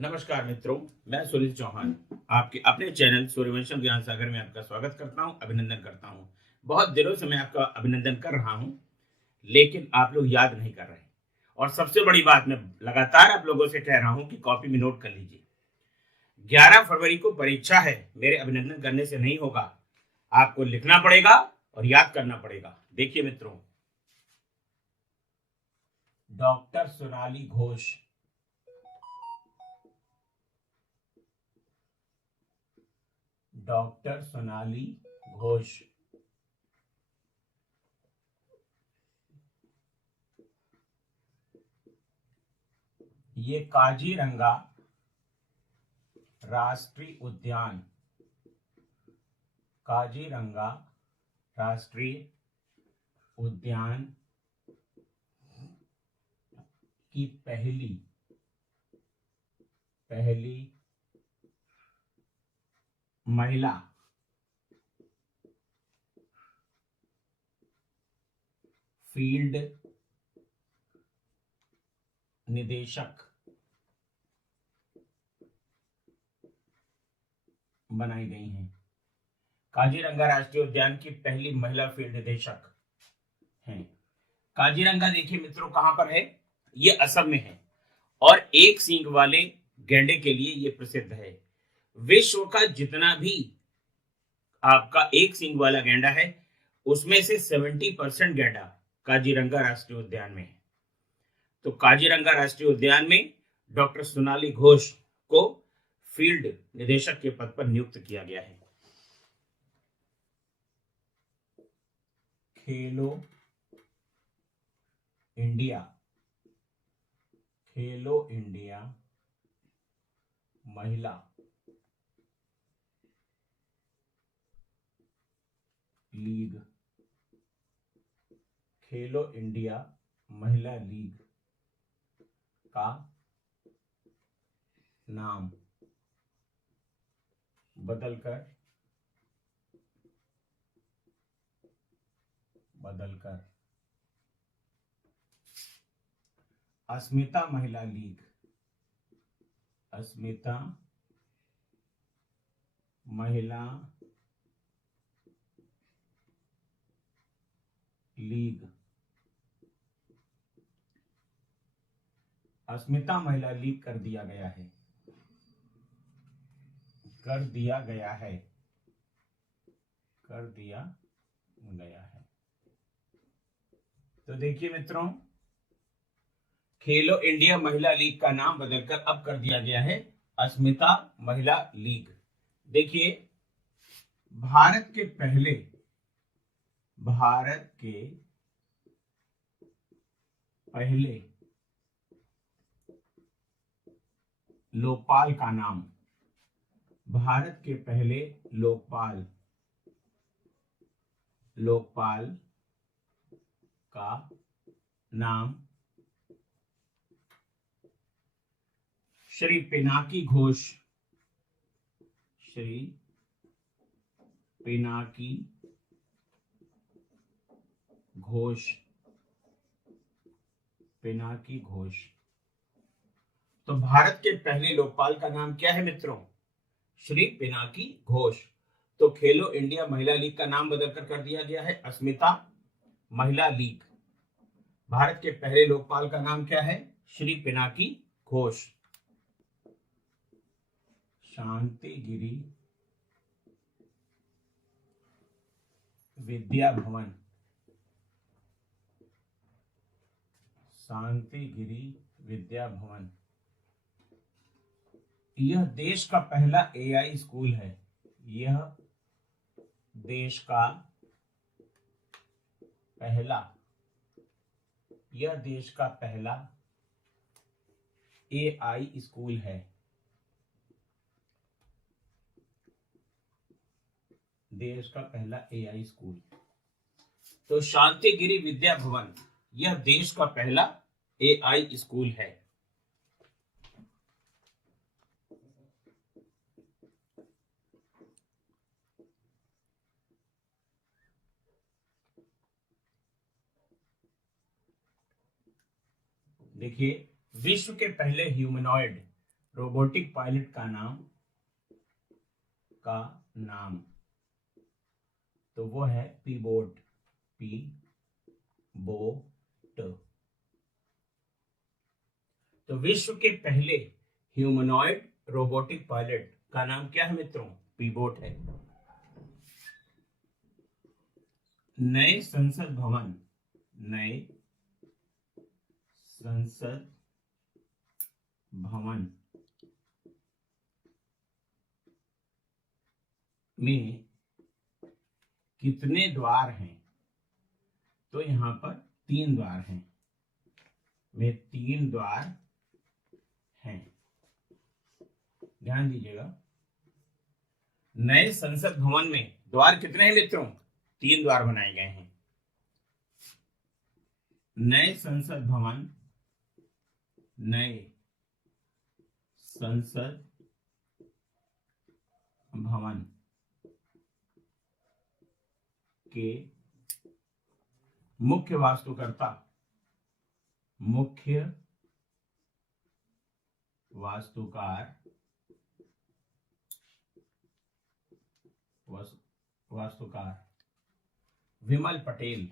नमस्कार मित्रों, मैं सुनील चौहान आपके अपने चैनल सूर्यवंशम ज्ञान सागर में आपका स्वागत करता हूं, अभिनंदन करता हूं। बहुत दिनों से मैं आपका अभिनंदन कर रहा हूं, लेकिन आप लोग याद नहीं कर रहे। और सबसे बड़ी बात, मैं लगातार आप लोगों से कह रहा हूं कि कॉपी में नोट कर लीजिए। 11 फरवरी को परीक्षा है, मेरे अभिनंदन करने से नहीं होगा, आपको लिखना पड़ेगा और याद करना पड़ेगा। देखिए मित्रों, डॉक्टर सोनाली घोष, डॉक्टर सोनाली घोष ये काजीरंगा राष्ट्रीय उद्यान, काजीरंगा राष्ट्रीय उद्यान की पहली महिला फील्ड निदेशक बनाई गई हैं। काजीरंगा राष्ट्रीय उद्यान की पहली महिला फील्ड निदेशक हैं। काजीरंगा देखिए मित्रों कहां पर है, ये असम में है और एक सींग वाले गैंडे के लिए ये प्रसिद्ध है। विश्व का जितना भी आपका एक सींग वाला गैंडा है, उसमें से 70% गैंडा काजीरंगा राष्ट्रीय उद्यान में है। तो काजीरंगा राष्ट्रीय उद्यान में डॉक्टर सोनाली घोष को फील्ड निदेशक के पद पर नियुक्त किया गया है। खेलो इंडिया महिला लीग, खेलो इंडिया महिला लीग का नाम बदलकर अस्मिता महिला लीग, अस्मिता महिला लीग, अस्मिता महिला लीग कर दिया गया है, कर दिया गया है। तो देखिए मित्रों, खेलो इंडिया महिला लीग का नाम बदलकर अब कर दिया गया है अस्मिता महिला लीग। देखिए, भारत के पहले लोकपाल का नाम, भारत के पहले लोकपाल का नाम श्री पिनाकी घोष, पिनाकी घोष। तो भारत के पहले लोकपाल का नाम क्या है मित्रों? श्री पिनाकी घोष। तो खेलो इंडिया महिला लीग का नाम बदलकर कर दिया गया है अस्मिता महिला लीग। भारत के पहले लोकपाल का नाम क्या है? श्री पिनाकी घोष। शांतिगिरी विद्या भवन, यह देश का पहला एआई स्कूल है। यह देश का पहला एआई स्कूल है। देश का पहला एआई स्कूल। तो शांतिगिरी विद्या भवन यह देश का पहला एआई स्कूल है। देखिए, विश्व के पहले ह्यूमनॉइड रोबोटिक पायलट का नाम तो वो है पीबोट, पीबोट। तो विश्व के पहले ह्यूमनॉइड रोबोटिक पायलट का नाम क्या है मित्रों? पीबोट है। नए संसद भवन में कितने द्वार हैं? तो यहाँ पर 3 द्वार हैं, में 3 द्वार हैं। ध्यान दीजिएगा, नए संसद भवन में द्वार कितने हैं मित्रों? 3 द्वार बनाए गए हैं। नए संसद भवन के मुख्य वास्तुकार विमल पटेल।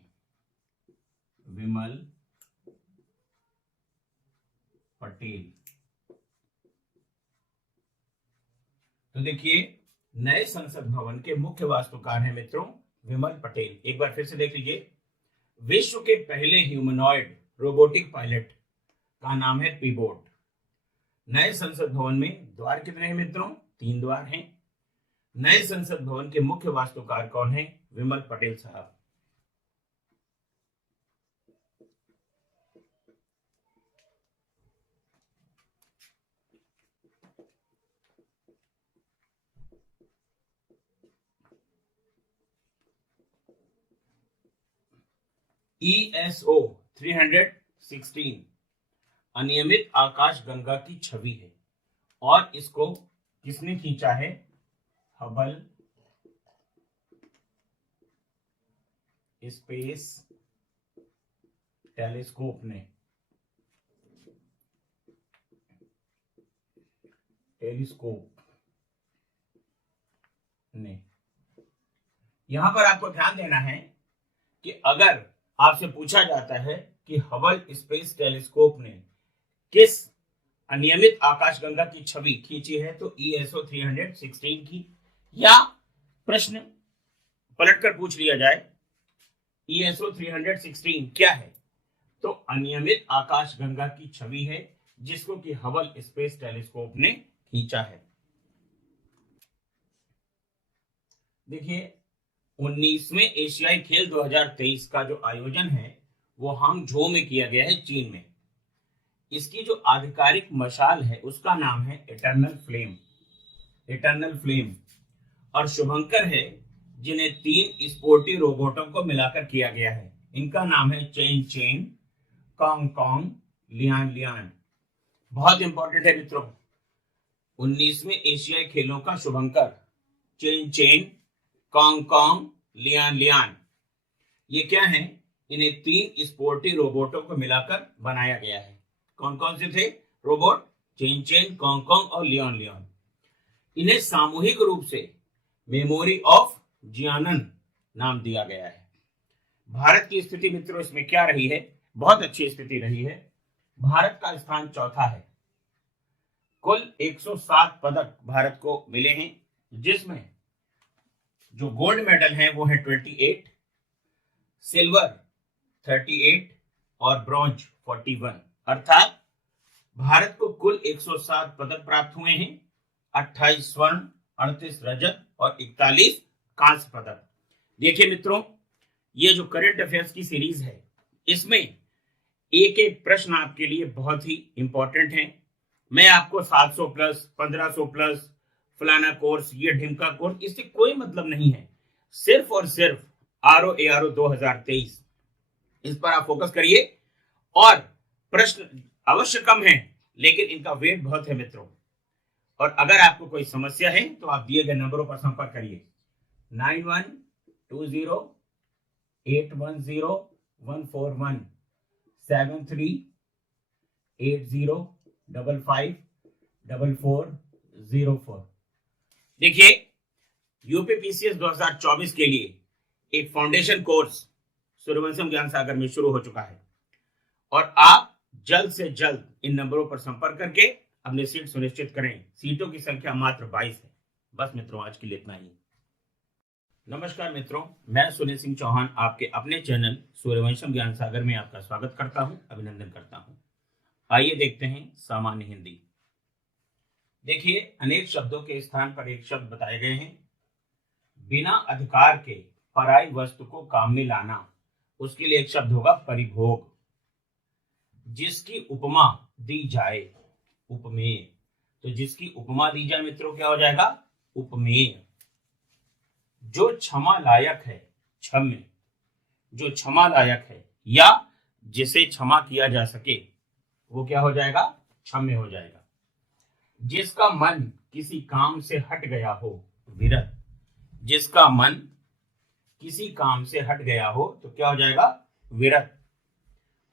तो देखिए, नए संसद भवन के मुख्य वास्तुकार हैं मित्रों विमल पटेल। एक बार फिर से देख लीजिए, विश्व के पहले ह्यूमनॉइड रोबोटिक पायलट का नाम है पीबोट। नए संसद भवन में द्वार कितने हैं मित्रों? 3 द्वार हैं। नए संसद भवन के मुख्य वास्तुकार कौन है? विमल पटेल साहब। ESO 316 अनियमित आकाश गंगा की छवि है और इसको किसने खींचा है? हबल स्पेस टेलीस्कोप ने। यहां पर आपको ध्यान देना है कि अगर आपसे पूछा जाता है कि हबल स्पेस टेलीस्कोप ने किस अनियमित आकाशगंगा की छवि खींची है, तो ESO 316 की, या प्रश्न पलटकर पूछ लिया जाए ESO 316 क्या है, तो अनियमित आकाशगंगा की छवि है जिसको कि हबल स्पेस टेलीस्कोप ने खींचा है। देखिए, 19वें एशियाई खेल 2023 का जो आयोजन है वो हांगझो में किया गया है, चीन में। इसकी जो आधिकारिक मशाल है उसका नाम है इटर्नल फ्लेम। और शुभंकर है जिन्हें 3 स्पोर्टी रोबोटों को मिलाकर किया गया है। इनका नाम है चेन, कॉन्ग, लियान। बहुत इंपॉर्टेंट है मित्रों, 19वें एशियाई खेलों का शुभंकर चेन, कॉन्ग, लियान। ये क्या है? इन्हें 3 स्पोर्टी रोबोटों को मिलाकर बनाया गया है। कौन कौन से थे रोबोट? चेन, कॉन्ग और लियान। इन्हें सामूहिक रूप से मेमोरी ऑफ जियानन नाम दिया गया है। भारत की स्थिति मित्रों इसमें क्या रही है? बहुत अच्छी स्थिति रही है। भारत का स्थान 4था है। कुल 107 पदक भारत को मिले हैं, जिसमें जो गोल्ड मेडल है वो है 28, सिल्वर 38 और ब्रॉन्ज 41। अर्थात भारत को कुल 107 पदक प्राप्त हुए हैं। 28 स्वर्ण, 38 रजत और 41 कांस्य पदक। देखिए मित्रों, ये जो करंट अफेयर्स की सीरीज है इसमें एक एक प्रश्न आपके लिए बहुत ही इंपॉर्टेंट है। मैं आपको 700 प्लस, 1500 प्लस, फलाना कोर्स, ये ढिमका कोर्स, इससे कोई मतलब नहीं है। सिर्फ और सिर्फ RO-ARO 2023 इस पर आप फोकस करिए। और प्रश्न अवश्य कम है लेकिन इनका वेट बहुत है मित्रों। और अगर आपको कोई समस्या है तो आप दिए गए नंबरों पर संपर्क करिए 9120810141 73805555 4404। देखिए, यूपीपीसीएस 2024 के लिए एक फाउंडेशन कोर्स सूर्यवंशम ज्ञान सागर में शुरू हो चुका है और आप जल्द से जल्द इन नंबरों पर संपर्क करके अपने सीट सुनिश्चित करें। सीटों की संख्या मात्र 22 है। बस मित्रों, आज के लिए इतना ही। नमस्कार मित्रों, मैं सुनील सिंह चौहान आपके अपने चैनल सूर्यवंशम ज्ञान सागर में आपका स्वागत करता हूं, अभिनंदन करता हूं। आइए देखते हैं सामान्य हिंदी। देखिए, अनेक शब्दों के स्थान पर एक शब्द बताए गए हैं। बिना अधिकार के पराई वस्तु को काम में लाना, उसके लिए एक शब्द होगा परिभोग। जिसकी उपमा दी जाए, उपमेय। तो जिसकी उपमा दी जाए मित्रों, क्या हो जाएगा? उपमेय। जो क्षमा लायक है, क्षम्य। जो क्षमा लायक है या जिसे क्षमा किया जा सके, वो क्या हो जाएगा? क्षम्य हो जाएगा। जिसका मन किसी काम से हट गया हो, विरत। जिसका मन किसी काम से हट गया हो तो क्या हो जाएगा? विरत।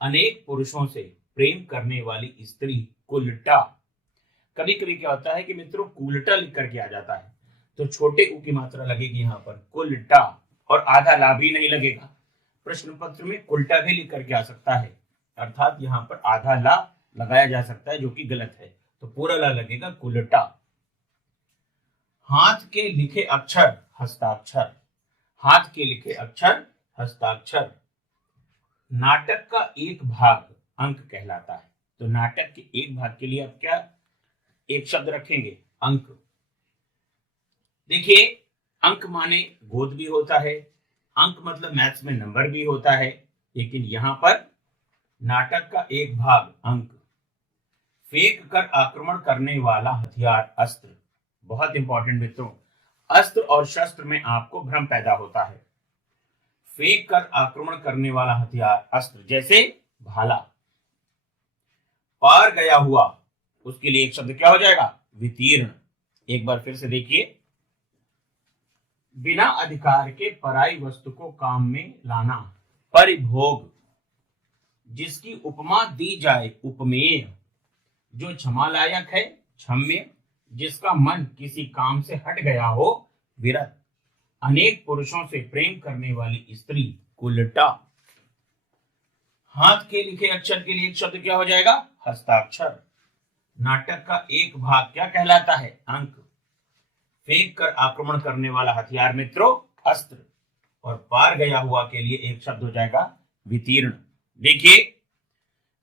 अनेक पुरुषों से प्रेम करने वाली स्त्री, कुलटा। कभी कभी क्या होता है कि मित्रों, कुलटा लिख करके आ जाता है तो छोटे उ की मात्रा लगेगी यहाँ पर, कुलटा, और आधा ला भी नहीं लगेगा। प्रश्न पत्र में कुलटा भी लिख करके आ सकता है, अर्थात यहाँ पर आधा ला लगाया जा सकता है, जो कि गलत है। तो पूरा ला लगेगा कुलटा। हाथ के लिखे अक्षर, हस्ताक्षर। हाथ के लिखे अक्षर, हस्ताक्षर। नाटक का एक भाग अंक कहलाता है। तो नाटक के एक भाग के लिए आप क्या एक शब्द रखेंगे? अंक। देखिए, अंक माने गोद भी होता है, अंक मतलब मैथ्स में नंबर भी होता है, लेकिन यहां पर नाटक का एक भाग अंक। फेंक कर आक्रमण करने वाला हथियार, अस्त्र। बहुत इंपॉर्टेंट मित्रों, अस्त्र और शस्त्र में आपको भ्रम पैदा होता है। फेंक कर आक्रमण करने वाला हथियार, अस्त्र, जैसे भाला। पार गया हुआ, उसके लिए एक शब्द क्या हो जाएगा? वितीर्ण। एक बार फिर से देखिए, बिना अधिकार के पराई वस्तु को काम में लाना, परिभोग। जिसकी उपमा दी जाए, उपमेय। जो क्षमा लायक है, क्षम्य। जिसका मन किसी काम से हट गया हो, विरत। अनेक पुरुषों से प्रेम करने वाली स्त्री, कुलटा। हाथ के लिखे अक्षर के लिए एक शब्द क्या हो जाएगा? हस्ताक्षर। नाटक का एक भाग क्या कहलाता है? अंक। फेंक कर आक्रमण करने वाला हथियार मित्रों, अस्त्र। और पार गया हुआ के लिए एक शब्द हो जाएगा वितीर्ण। देखिए,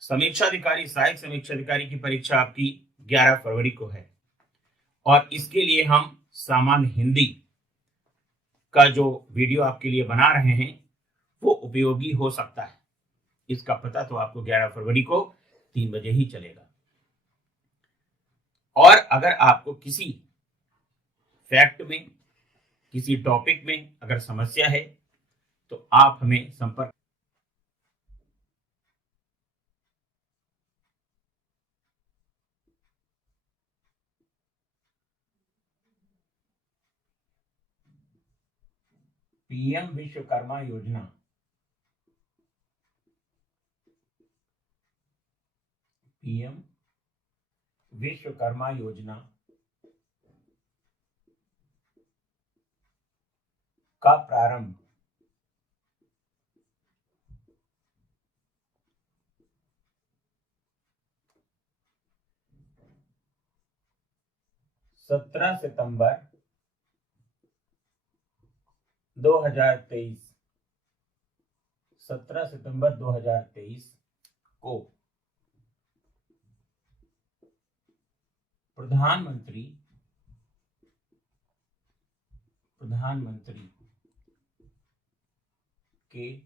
समीक्षाधिकारी, सहायक समीक्षाधिकारी की परीक्षा आपकी 11 फरवरी को है और इसके लिए हम सामान्य हिंदी का जो वीडियो आपके लिए बना रहे हैं वो उपयोगी हो सकता है। इसका पता तो आपको 11 फरवरी को 3 बजे ही चलेगा। और अगर आपको किसी फैक्ट में, किसी टॉपिक में अगर समस्या है तो आप हमें संपर्क पीएम विश्वकर्मा योजना, पीएम विश्वकर्मा योजना का प्रारंभ 17 सितंबर 2023, 17 सितंबर 2023 को प्रधानमंत्री के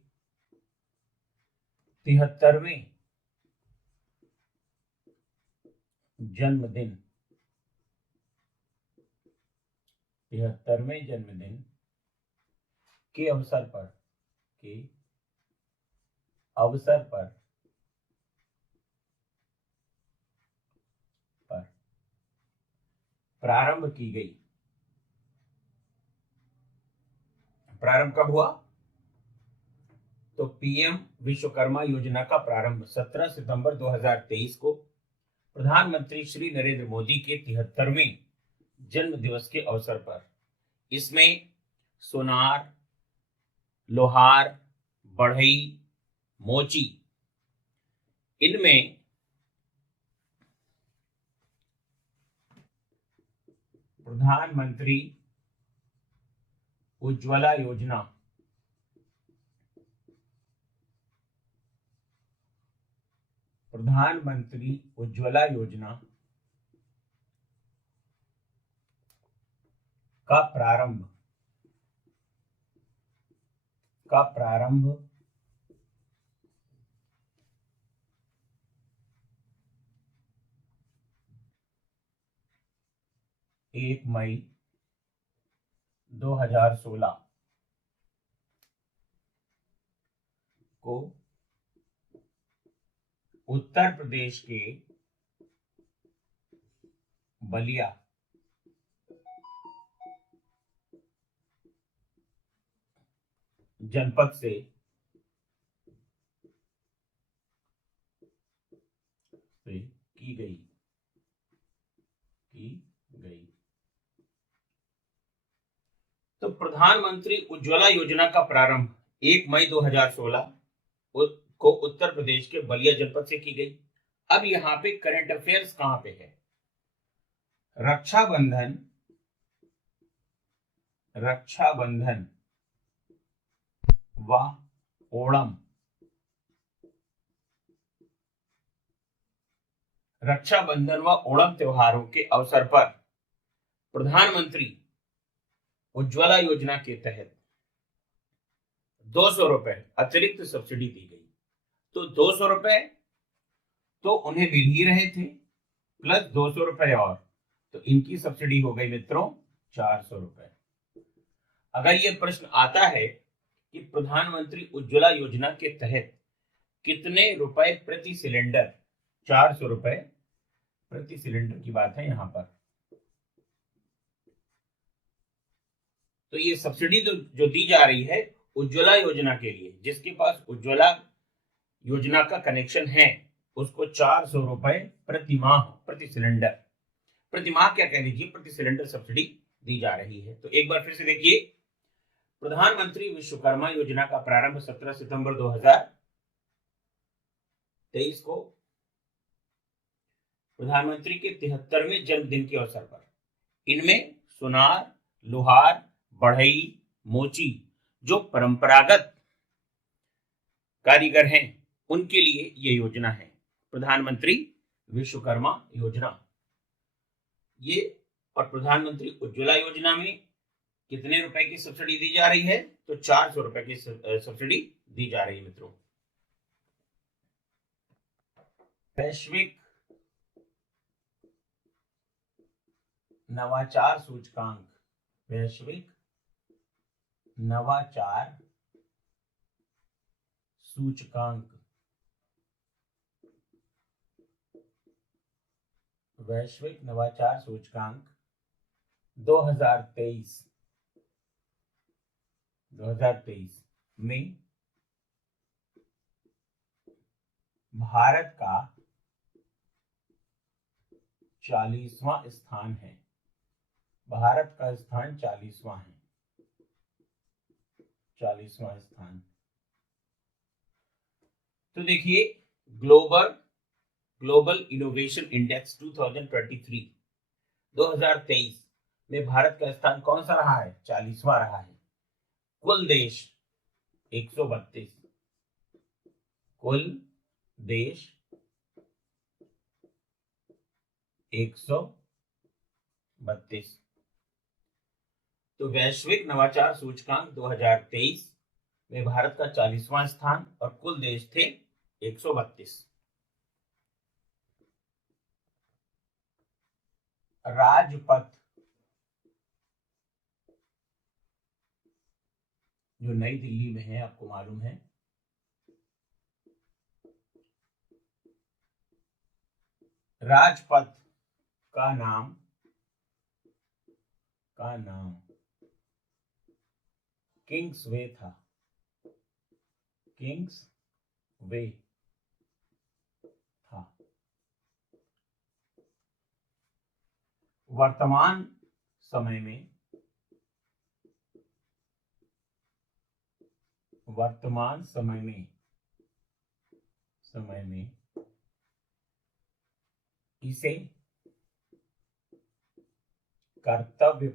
73वें जन्मदिन के अवसर पर प्रारंभ की गई। प्रारंभ कब हुआ? तो पीएम विश्वकर्मा योजना का प्रारंभ 17 सितंबर 2023 को प्रधानमंत्री श्री नरेंद्र मोदी के 73वें जन्म दिवस के अवसर पर इसमें सोनार, लोहार, बढ़ई, मोची, इनमें प्रधानमंत्री उज्ज्वला योजना का प्रारंभ 1 मई 2016 को उत्तर प्रदेश के बलिया जनपद से की गई। तो प्रधानमंत्री उज्ज्वला योजना का प्रारंभ 1 मई 2016 को उत्तर प्रदेश के बलिया जनपद से की गई। अब यहाँ पे करंट अफेयर्स कहां पे है? रक्षाबंधन व ओणम। रक्षाबंधन व ओणम त्योहारों के अवसर पर प्रधानमंत्री उज्ज्वला योजना के तहत 200 रुपए अतिरिक्त सब्सिडी दी गई। तो 200 रुपए तो उन्हें मिल ही रहे थे, प्लस 200 रुपए और, तो इनकी सब्सिडी हो गई मित्रों 400 रुपए। अगर यह प्रश्न आता है कि प्रधानमंत्री उज्ज्वला योजना के तहत कितने रुपए प्रति सिलेंडर, 400 रुपए प्रति सिलेंडर की बात है यहां पर, तो ये सब्सिडी जो दी जा रही है उज्ज्वला योजना के लिए, जिसके पास उज्ज्वला योजना का कनेक्शन है उसको 400 रुपए प्रति माह, प्रति सिलेंडर, प्रति माह क्या कह लीजिए, प्रति सिलेंडर सब्सिडी दी जा रही है। तो एक बार फिर से देखिए, प्रधानमंत्री विश्वकर्मा योजना का प्रारंभ 17 सितंबर 2023 को प्रधानमंत्री के 73वें जन्मदिन के अवसर पर इनमें सुनार, लोहार, बढ़ई, मोची जो परंपरागत कारीगर हैं उनके लिए यह योजना है, प्रधानमंत्री विश्वकर्मा योजना। ये और प्रधानमंत्री उज्ज्वला योजना में कितने रुपए की सब्सिडी दी जा रही है? तो 400 रुपए की सब्सिडी दी जा रही है मित्रों। वैश्विक नवाचार सूचकांक, वैश्विक नवाचार सूचकांक, वैश्विक नवाचार सूचकांक 2023 में भारत का 40वां स्थान है। भारत का स्थान 40वां है, 40वां स्थान। तो देखिए, ग्लोबल इनोवेशन इंडेक्स 2023 में भारत का स्थान कौन सा रहा है? 40वां रहा है। कुल देश 132, कुल देश 132। तो वैश्विक नवाचार सूचकांक 2023 में भारत का 40वां स्थान और कुल देश थे 132। राजपथ जो नई दिल्ली में है, आपको मालूम है, राजपथ का नाम किंग्स वे था, किंग्स वे था। वर्तमान समय में इसे कर्तव्य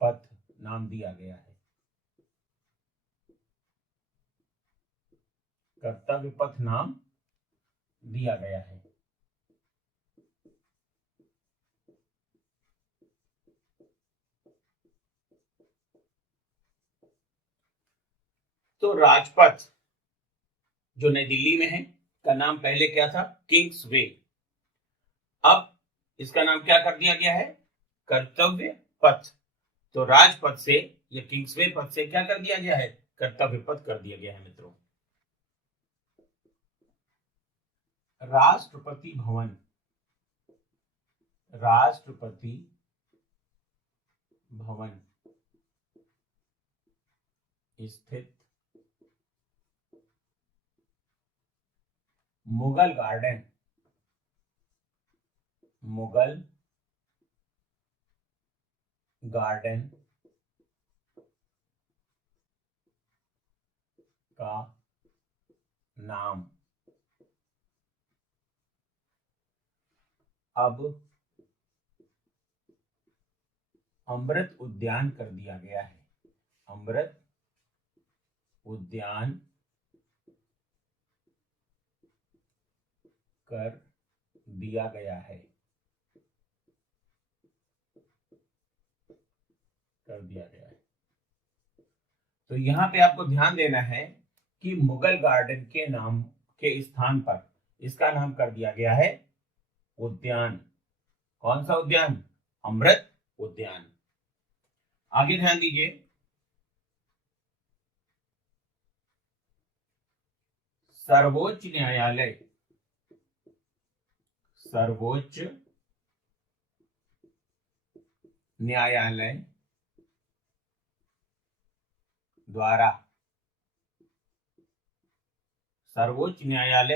पथ नाम दिया गया है। कर्तव्य पथ नाम दिया गया है। तो राजपथ जो नई दिल्ली में है का नाम पहले क्या था? किंग्स वे। अब इसका नाम क्या कर दिया गया है? कर्तव्य पथ। तो राजपथ से या किंग्सवे पथ से क्या कर दिया गया है? कर्तव्य पथ कर दिया गया है मित्रों। राष्ट्रपति भवन स्थित मुगल गार्डन का नाम अब अमृत उद्यान कर दिया गया है। अमृत उद्यान कर दिया गया है। तो यहां पे आपको ध्यान देना है कि मुगल गार्डन के नाम के स्थान पर इसका नाम कर दिया गया है उद्यान। कौन सा उद्यान? अमृत उद्यान। आगे ध्यान दीजिए, सर्वोच्च न्यायालय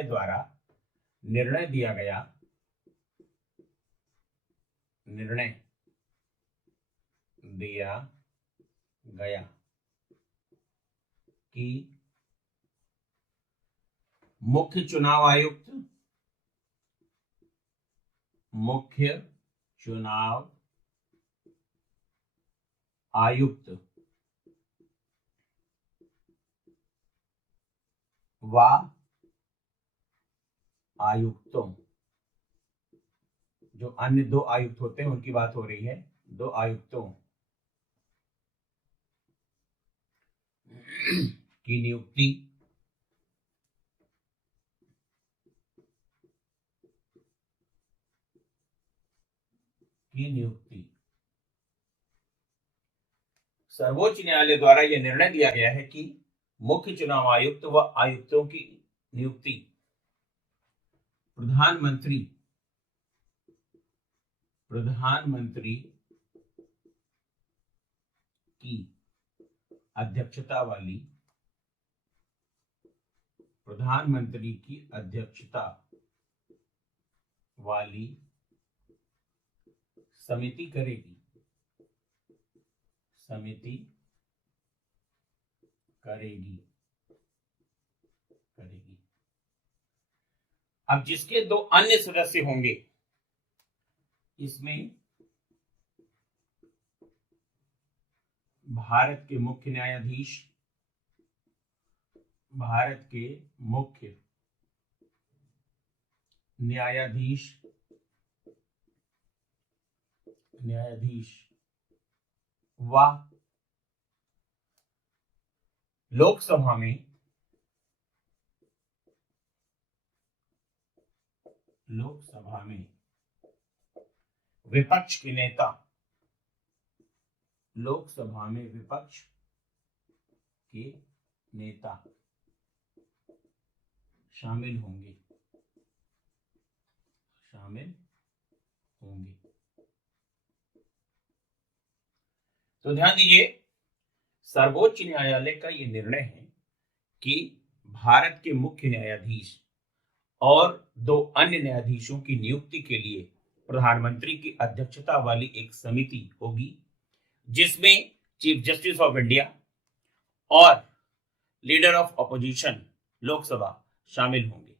द्वारा निर्णय दिया गया कि मुख्य चुनाव आयुक्त व आयुक्तों, जो अन्य दो आयुक्त होते हैं उनकी बात हो रही है, दो आयुक्तों की नियुक्ति सर्वोच्च न्यायालय द्वारा यह निर्णय दिया गया है कि मुख्य चुनाव आयुक्त व आयुक्तों की नियुक्ति प्रधानमंत्री की अध्यक्षता वाली समिति करेगी। अब जिसके दो अन्य सदस्य होंगे, इसमें भारत के मुख्य न्यायाधीश व लोकसभा में विपक्ष के नेता शामिल होंगे। तो ध्यान दीजिए, सर्वोच्च न्यायालय का यह निर्णय है कि भारत के मुख्य न्यायाधीश और 2 अन्य न्यायाधीशों की नियुक्ति के लिए प्रधानमंत्री की अध्यक्षता वाली एक समिति होगी, जिसमें चीफ जस्टिस ऑफ इंडिया और लीडर ऑफ अपोजिशन लोकसभा शामिल होंगे।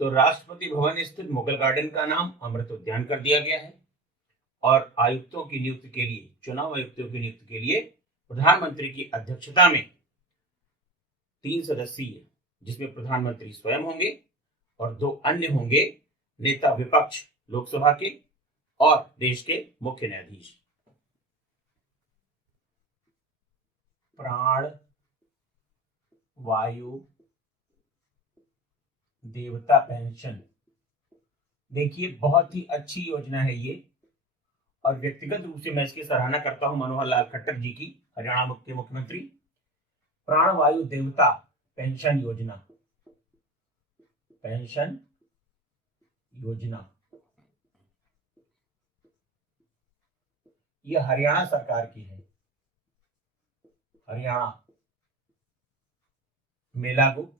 तो राष्ट्रपति भवन स्थित मुगल गार्डन का नाम अमृत उद्यान कर दिया गया है और आयुक्तों की नियुक्ति के लिए, चुनाव आयुक्तों की नियुक्ति के लिए प्रधानमंत्री की अध्यक्षता में 3 सदस्यीय, जिसमें प्रधानमंत्री स्वयं होंगे और 2 अन्य होंगे नेता विपक्ष लोकसभा के और देश के मुख्य न्यायाधीश। प्राण वायु देवता पेंशन, देखिए बहुत ही अच्छी योजना है ये, और व्यक्तिगत रूप से मैं इसकी सराहना करता हूं मनोहर लाल खट्टर जी की, हरियाणा के मुख्यमंत्री। प्राण वायु देवता पेंशन योजना, पेंशन योजना ये हरियाणा सरकार की है, हरियाणा में लागू।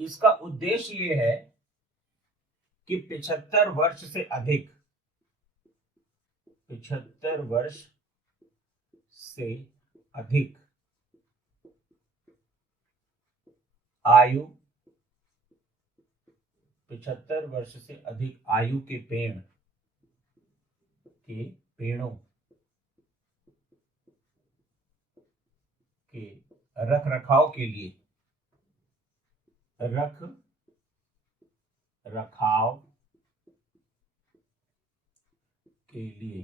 इसका उद्देश्य ये है कि 75 वर्ष से अधिक, 75 वर्ष से अधिक आयु, 75 वर्ष से अधिक आयु के पेड़ों के रख रखाव के लिए, रख रखाव के लिए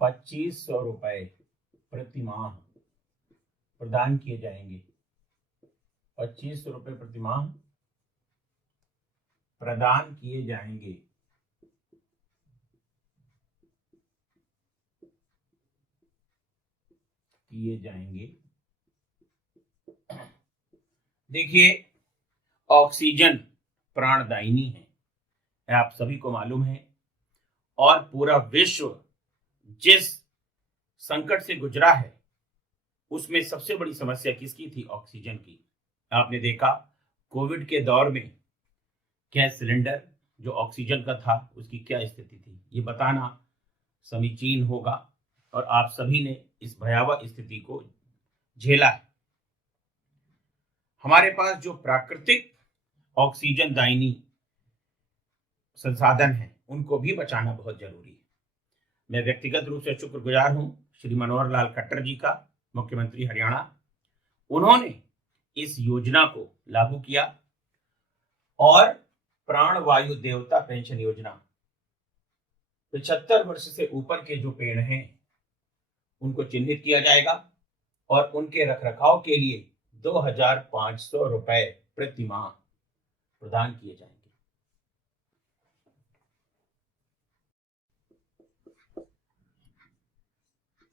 2500 रुपए प्रति माह प्रदान किए जाएंगे। 2500 रुपए प्रति माह प्रदान किए जाएंगे। देखिए, ऑक्सीजन प्राणदायिनी है, आप सभी को मालूम है, और पूरा विश्व जिस संकट से गुजरा है उसमें सबसे बड़ी समस्या किसकी थी? ऑक्सीजन की। आपने देखा कोविड के दौर में गैस सिलेंडर जो ऑक्सीजन का था उसकी क्या स्थिति थी, ये बताना समीचीन होगा, और आप सभी ने इस भयावह स्थिति को झेला है। हमारे पास जो प्राकृतिक ऑक्सीजन दायिनी संसाधन है उनको भी बचाना बहुत जरूरी है। मैं व्यक्तिगत रूप से शुक्रगुजार हूं श्री मनोहर लाल खट्टर जी का, मुख्यमंत्री हरियाणा। उन्होंने इस योजना को लागू किया और प्राण वायु देवता पेंशन योजना, 75 वर्ष से ऊपर के जो पेड़ हैं उनको चिन्हित किया जाएगा और उनके रखरखाव के लिए 2500 रुपए प्रति माह प्रदान किए जाएंगे।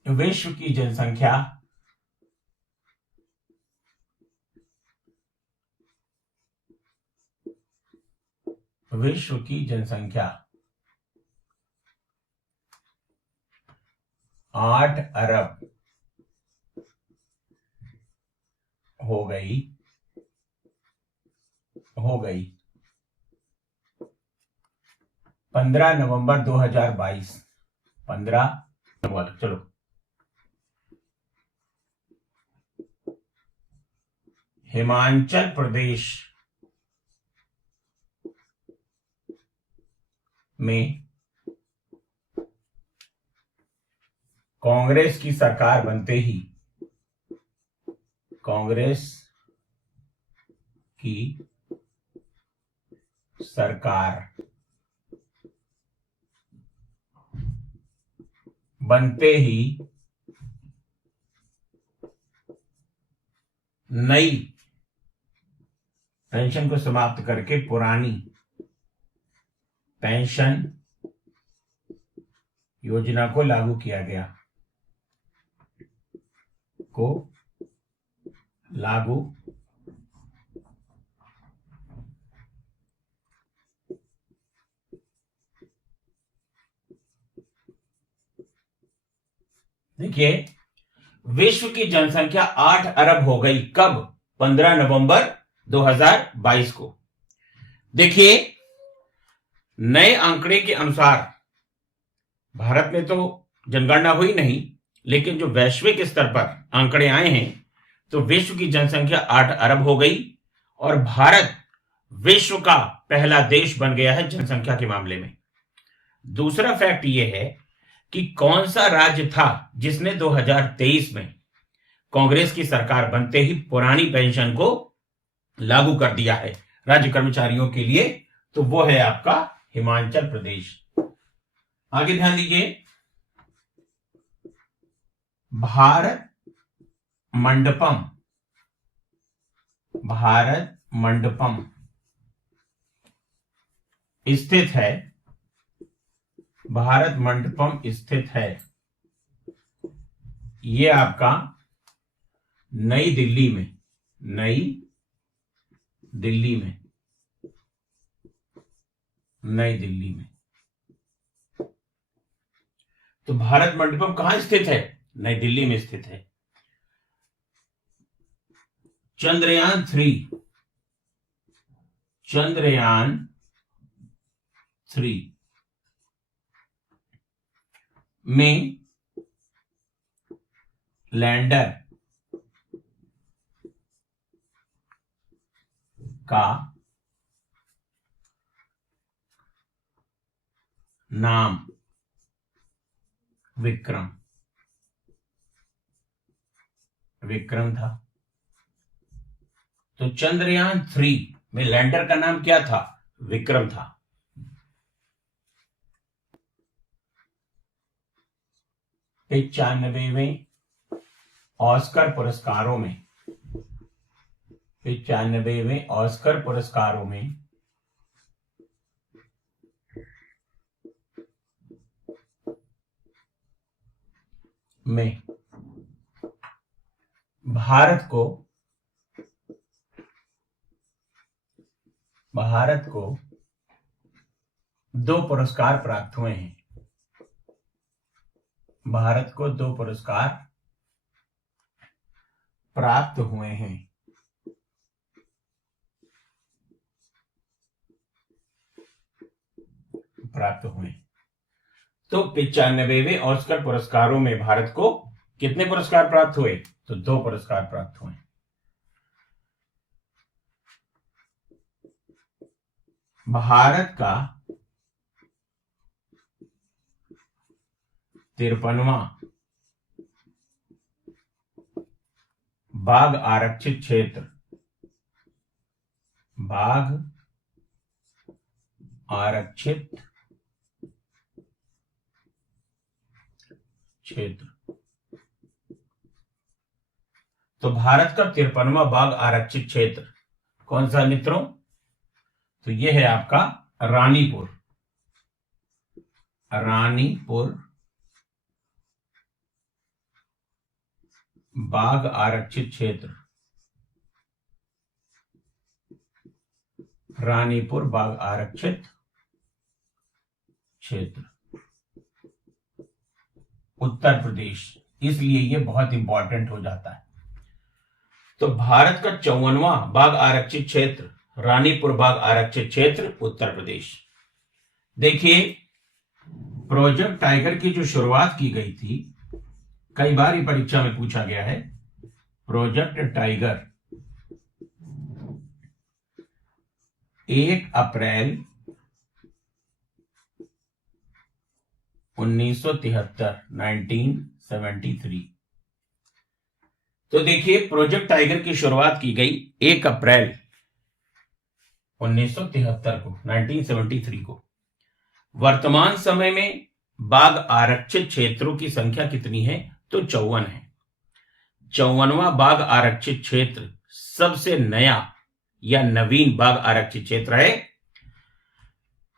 विश्व की जनसंख्या विश्व की जनसंख्या 8 अरब हो गई 15 नवंबर 2022। 15 नवंबर, चलो हिमाचल प्रदेश में कांग्रेस की सरकार बनते ही, कांग्रेस की सरकार बनते ही नई पेंशन को समाप्त करके पुरानी पेंशन योजना को लागू किया गया, देखिए, विश्व की जनसंख्या 8 अरब हो गई कब? 15 नवंबर 2022 को। देखिए, नए आंकड़े के अनुसार भारत में तो जनगणना हुई नहीं, लेकिन जो वैश्विक स्तर पर आंकड़े आए हैं तो विश्व की जनसंख्या 8 अरब हो गई और भारत विश्व का पहला देश बन गया है जनसंख्या के मामले में। दूसरा फैक्ट यह है कि कौन सा राज्य था जिसने 2023 में कांग्रेस की सरकार बनते ही पुरानी पेंशन को लागू कर दिया है राज्य कर्मचारियों के लिए? तो वो है आपका हिमाचल प्रदेश। आगे ध्यान दीजिए, भारत मंडपम स्थित है, भारत मंडपम स्थित है, ये आपका नई दिल्ली में, नई दिल्ली में, नई दिल्ली में। तो भारत मंडपम कहां स्थित है? नई दिल्ली में स्थित है। चंद्रयान 3 में लैंडर का नाम विक्रम था। तो चंद्रयान 3 में लैंडर का नाम क्या था? विक्रम था। 95वें ऑस्कर पुरस्कारों में, 95वें ऑस्कर पुरस्कारों में भारत को 2 पुरस्कार प्राप्त हुए हैं। भारत को 2 पुरस्कार प्राप्त हुए हैं। तो 95वें ऑस्कर पुरस्कारों में भारत को कितने पुरस्कार प्राप्त हुए? तो 2 पुरस्कार प्राप्त हुए। भारत का 53वां बाघ आरक्षित क्षेत्र, तो भारत का 53वां बाघ आरक्षित क्षेत्र कौन सा मित्रों? तो यह है आपका रानीपुर बाघ आरक्षित क्षेत्र, रानीपुर बाघ आरक्षित क्षेत्र, उत्तर प्रदेश। इसलिए यह बहुत इंपॉर्टेंट हो जाता है। तो भारत का 54वां बाघ आरक्षित क्षेत्र, रानीपुर बाघ आरक्षित क्षेत्र, उत्तर प्रदेश। देखिए, प्रोजेक्ट टाइगर की जो शुरुआत की गई थी, कई बार ये परीक्षा में पूछा गया है, प्रोजेक्ट टाइगर 1 अप्रैल 1973। तो देखिए, प्रोजेक्ट टाइगर की शुरुआत की गई 1 अप्रैल 1973 को, 1973 को। वर्तमान समय में बाघ आरक्षित क्षेत्रों की संख्या कितनी है? तो 54 है। 54वां बाघ आरक्षित क्षेत्र सबसे नया या नवीन बाघ आरक्षित क्षेत्र है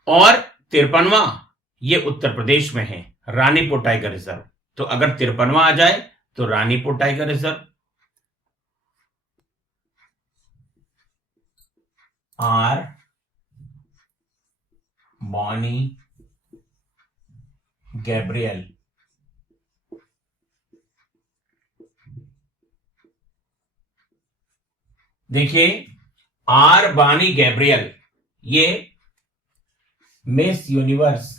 और 53वां ये उत्तर प्रदेश में है, रानीपुर टाइगर रिजर्व। तो अगर 53वां आ जाए तो Ranipur tiger reserve, R Bonney Gabriel देखिए आर बानी गैब्रियल, ये Miss Universe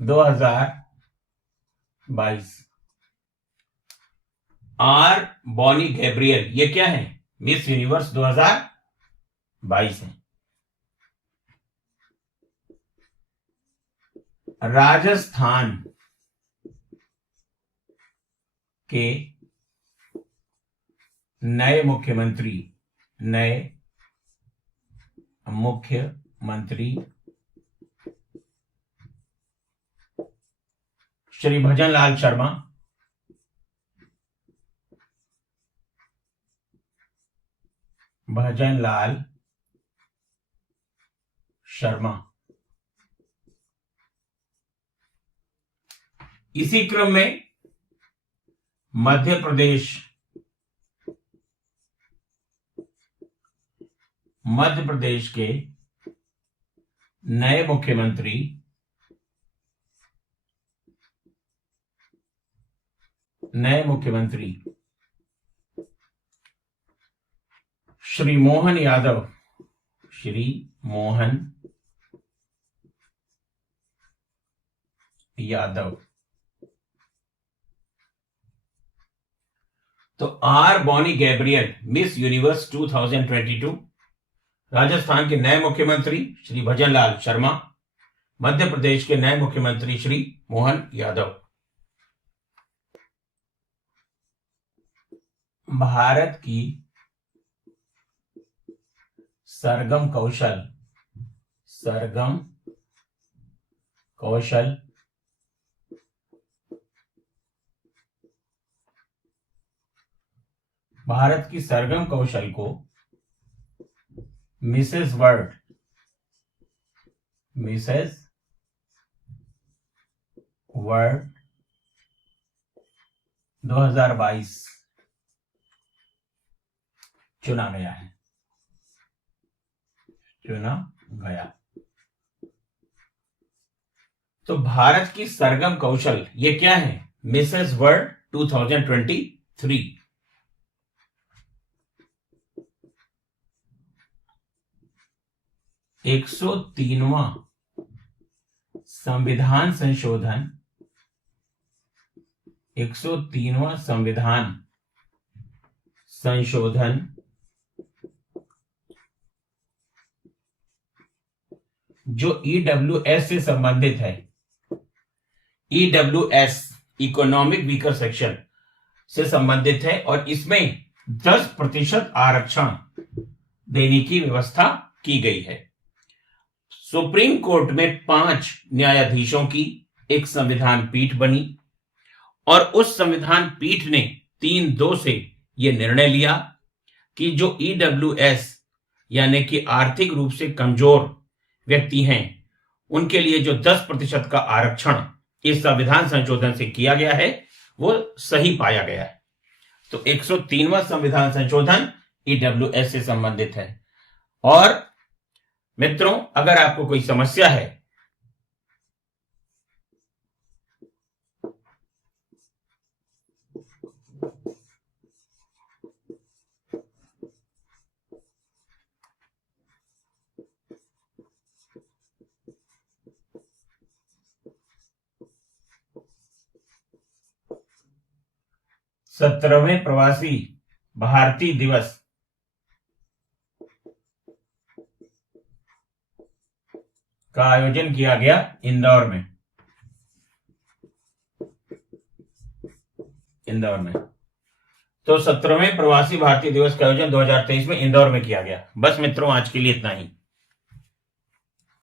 2022। R Bonney Gabriel ये क्या है, मिस यूनिवर्स 2022 है। राजस्थान के नए मुख्यमंत्री श्री भजनलाल शर्मा, इसी क्रम में मध्य प्रदेश के नए मुख्यमंत्री श्री मोहन यादव। तो R Bonney Gabriel Miss Universe 2022, Rajasthan के नए मुख्यमंत्री श्री भजनलाल शर्मा, मध्य प्रदेश के नए मुख्यमंत्री श्री मोहन यादव। भारत की सरगम कौशल भारत की सरगम कौशल को मिसेस वर्ल्ड 2022 चुना गया। तो भारत की सरगम कौशल ये क्या है, मिसेस वर्ल्ड 2023। 103वां संविधान संशोधन जो ईडब्ल्यूएस से संबंधित है, ईडब्ल्यूएस इकोनॉमिक वीकर सेक्शन से संबंधित है, और इसमें 10% आरक्षण देने की व्यवस्था की गई है। सुप्रीम कोर्ट में 5 न्यायाधीशों की एक संविधान पीठ बनी और उस संविधान पीठ ने 3-2 से यह निर्णय लिया कि जो ईडब्ल्यूएस यानी कि आर्थिक रूप से कमजोर व्यक्ति हैं, उनके लिए जो 10% का आरक्षण इस संविधान संशोधन से किया गया है वो सही पाया गया है। तो 103वां संविधान संशोधन ईडब्ल्यूएस से संबंधित है। और मित्रों, अगर आपको कोई समस्या है सत्रहवें प्रवासी भारतीय दिवस का आयोजन किया गया इंदौर में। तो 17वें प्रवासी भारतीय दिवस का आयोजन 2023 में इंदौर में किया गया। बस मित्रों, आज के लिए इतना ही।